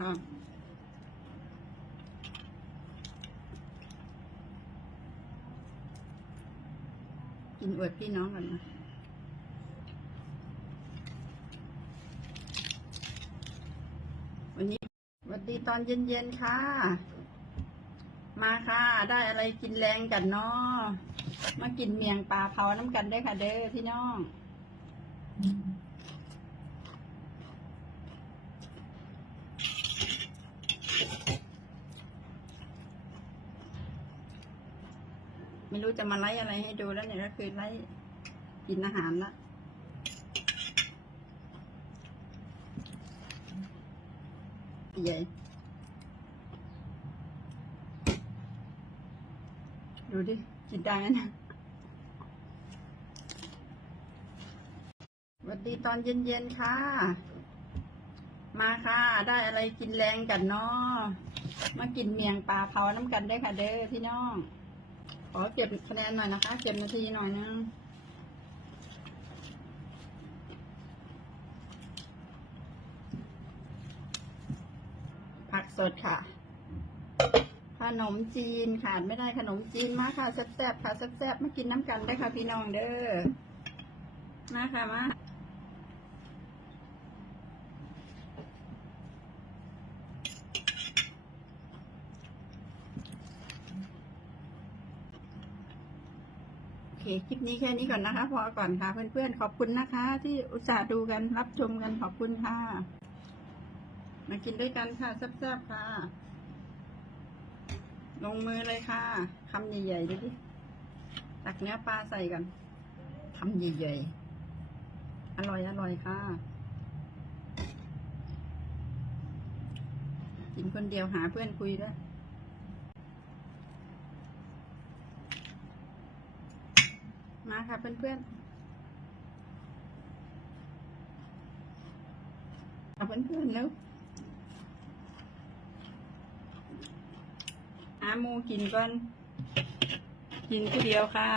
ค่ะ กินอวดพี่น้องกันนะวันนี้สวัสดีตอนเย็นๆค่ะ มาค่ะ ได้อะไรกินแรงกันเนาะมากินเมียงปลาเผาน้ำกันได้ค่ะเด้อพี่น้อง รู้จะมาไล่อะไรให้ดูแล้วเนี่ยก็คือไล่กินอาหารละใหญ่ดูดิกินได้ไหมนะสวัสดีตอนเย็นๆค่ะ มาค่ะ ได้อะไรกินแรงกันเนาะมากินเมียงปลาเผาน้ำกันได้ค่ะเด้อพี่น้อง ขอเก็บคะแนนหน่อยนะคะ เก็บนาทีหน่อยนึงผักสดค่ะ ขนมจีนขาดไม่ได้ขนมจีนมาค่ะแซ่บๆค่ะแซ่บๆมากินน้ำกันได้ค่ะพี่น้องเด้อมาค่ะมา เค คลิปนี้แค่นี้ก่อนนะคะ พอก่อนค่ะเพื่อนๆ ขอบคุณนะคะ ที่อุตส่าห์ดูกันรับชมกันขอบคุณค่ะ มากินด้วยกันค่ะแซ่บๆค่ะ ลงมือเลยค่ะคำใหญ่ๆดูดิตักเนื้อปลาใส่กันคำใหญ่ๆอร่อยอร่อยค่ะ กินคนเดียวหาเพื่อนคุยด้วย ค่ะเพื่อนๆเอาเพื่อนๆแล้วหามูกินก่อน กินผู้เดียวค่ะ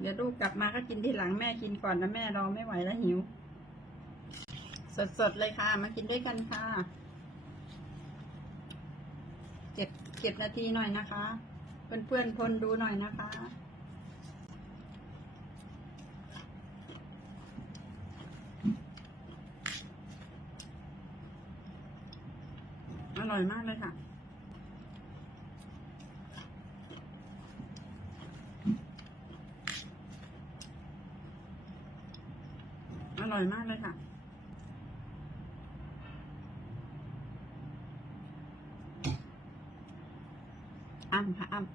เดี๋ยวลูกกลับมาก็กินที่หลังแม่กินก่อนนะแม่รอไม่ไหวแล้วหิว สดๆเลยค่ะ มากินด้วยกันค่ะเก็บเก็บนาทีหน่อยนะคะ เพื่อนๆพลดูหน่อยนะคะ ร่อยมากเลยค่ะ อร่อยมากเลยค่ะอ้ำค่ะอ้ำ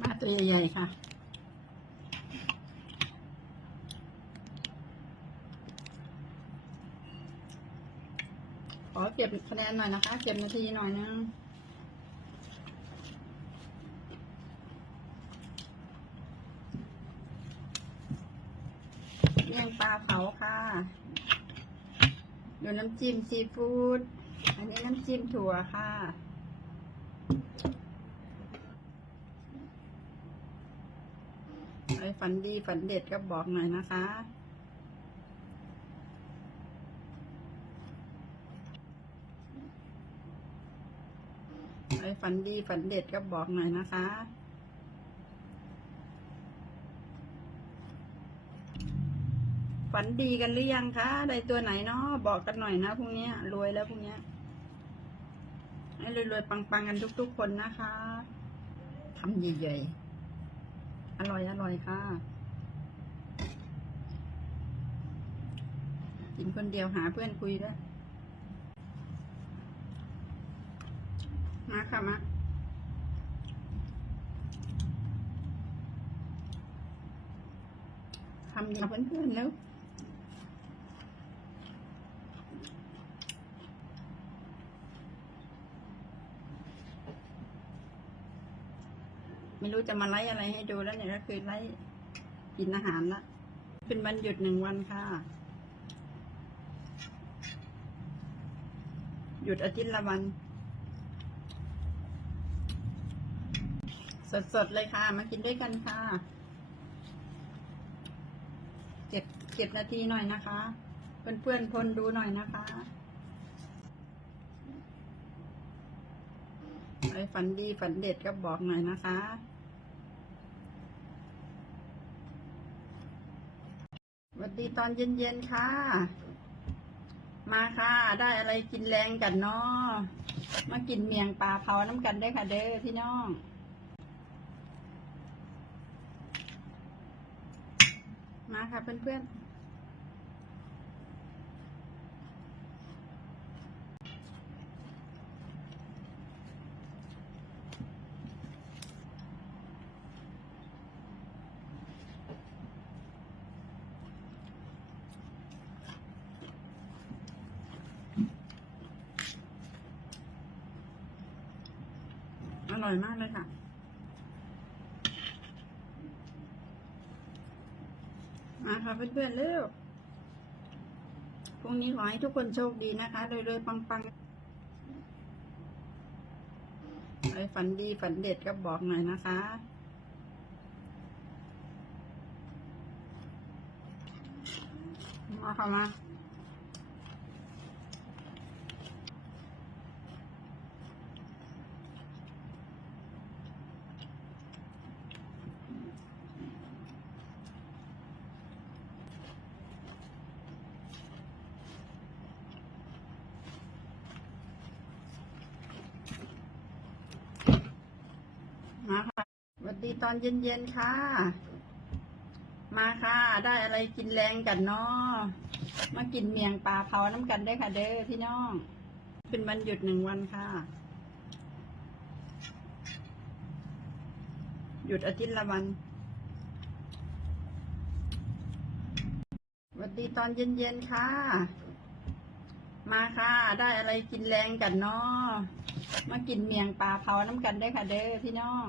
มาตัวใหญ่ๆค่ะ ขอเก็บคะแนนหน่อยนะคะ เก็บนาทีหน่อยนึงเมี่ยงปลาเผาค่ะอยู่น้ำจิ้มซีฟู้ด อันนี้น้ำจิ้มถั่วค่ะ ไอ้ฝันดีฝันเด็ดก็บอกหน่อยนะคะ ฝันดีฝันเด็ดก็บอกหน่อยนะคะฝันดีกันหรือยังคะได้ตัวไหนเนาะบอกกันหน่อยนะพรุ่งนี้รวยแล้วพรุ่งนี้ให้รวยๆปังๆกันทุกๆคนนะคะทำใหญ่ๆอร่อยอร่อยค่ะ กินคนเดียวหาเพื่อนคุยด้ว มาค่ะมาทำกับเพื่อนๆแล้วไม่รู้จะมาไล่อะไรให้ดูแล้วเนี่ยก็คือไล่กินอาหารละเป็นวันหยุดหนึ่งวันค่ะ หยุดอาทิตย์ละวัน สดๆเลยค่ะ มากินด้วยกันค่ะเก็บเก็บนาทีหน่อยนะคะ เพื่อนเพื่อนพลดูหน่อยนะคะไอ้ฝันดีฝันเด็ดก็บอกหน่อยนะคะสวัสดีตอนเย็นๆค่ะ มาค่ะ ได้อะไรกินแรงกันเนาะมากินเมียงปลาเผาน้ำกันได้ค่ะเด้อพี่น้อง มา ค่ะเพื่อนๆ อร่อยมากเลยค่ะ มาค่ะเพื่อนๆเร็วพรุ่งนี้ขอให้ทุกคนโชคดีนะคะรวยๆปังๆไอ้ฝันดีฝันเด็ดก็บอกหน่อยนะคะมาค่ะมามาค่ะสวัสดี ตอนเย็นๆค่ะ มาค่ะ ได้อะไรกินแรงกันเนาะมากินเมียงปลาเผาน้ำกันได้ค่ะ เด้อพี่น้อง เป็นวันหยุดหนึ่งวันค่ะ หยุดอาทิตย์ละวันสวัสดีตอนเย็นๆค่ะ มาค่ะ ได้อะไรกินแรงกันเนาะมากินเมียงปลาเผาน้ำกันได้ค่ะ เด้อพี่น้อง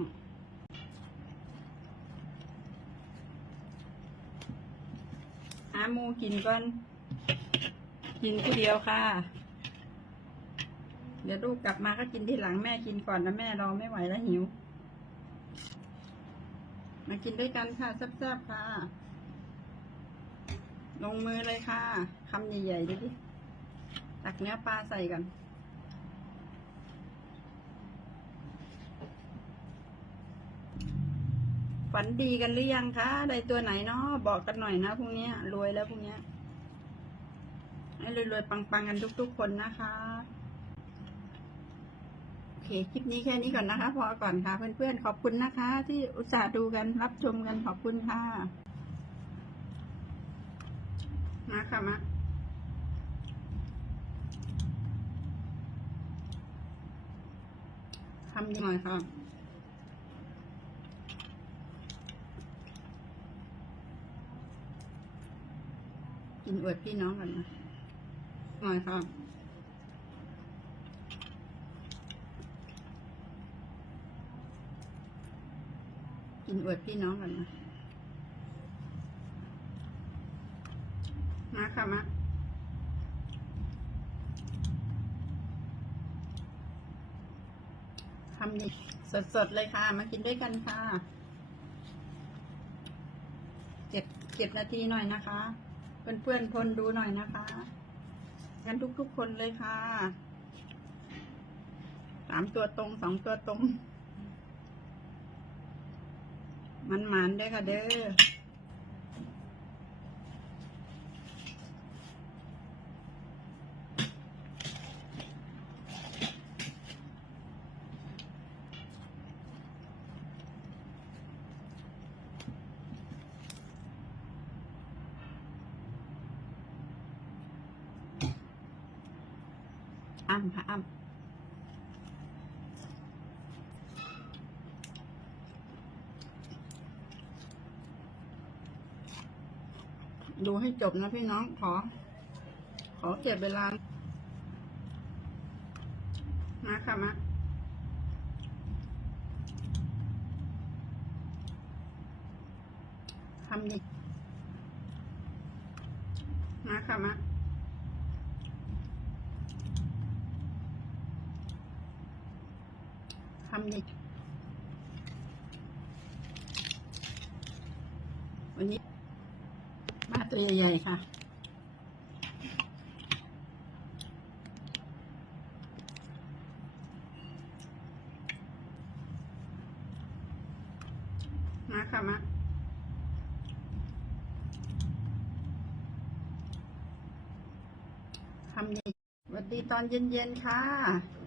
หาหมูกินก่อน กินผู้เดียวค่ะ เดี๋ยวลูกกลับมาก็กินที่หลังแม่กินก่อนนะแม่รอไม่ไหวแล้วหิว มากินด้วยกันค่ะแซ่บๆค่ะ ลงมือเลยค่ะคำใหญ่ๆดูดิตักเนื้อปลาใส่กัน ฝันดีกันหรือยังคะได้ตัวไหนเนาะบอกกันหน่อยนะพรุ่งนี้รวยแล้วพรุ่งนี้ให้รวยๆปังๆกันทุก ๆ คนนะคะโอเคคลิปนี้แค่นี้ก่อนนะคะ พอก่อนค่ะ เพื่อนๆขอบคุณนะคะ ที่อุตส่าห์ดูกันรับชมกันขอบคุณค่ะ มาค่ะมาทำยังไงค่ะ นอวดพี่น้องกันนะหน่อยค่ะกินอวดพี่น้องกันนะ มาค่ะมาทำดีสดๆเลยค่ะ มากินด้วยกันค่ะเก็บเก็บนาทีหน่อยนะคะ เพื่อนๆพลดูหน่อยนะคะ กันทุกๆคนเลยค่ะสามตัวตรงสองตัวตรง มันหมานได้อค่ะเด้อ อ้ำค่ะอ้ำดูให้จบนะพี่น้องขอ ขอเก็บเวลา มาค่ะมาทำดีมาค่ะมา ทำดีวันนี้มาตัวใหญ่ๆค่ะมาค่ะมาทำดีสวัสดีตอนเย็นๆค่ะ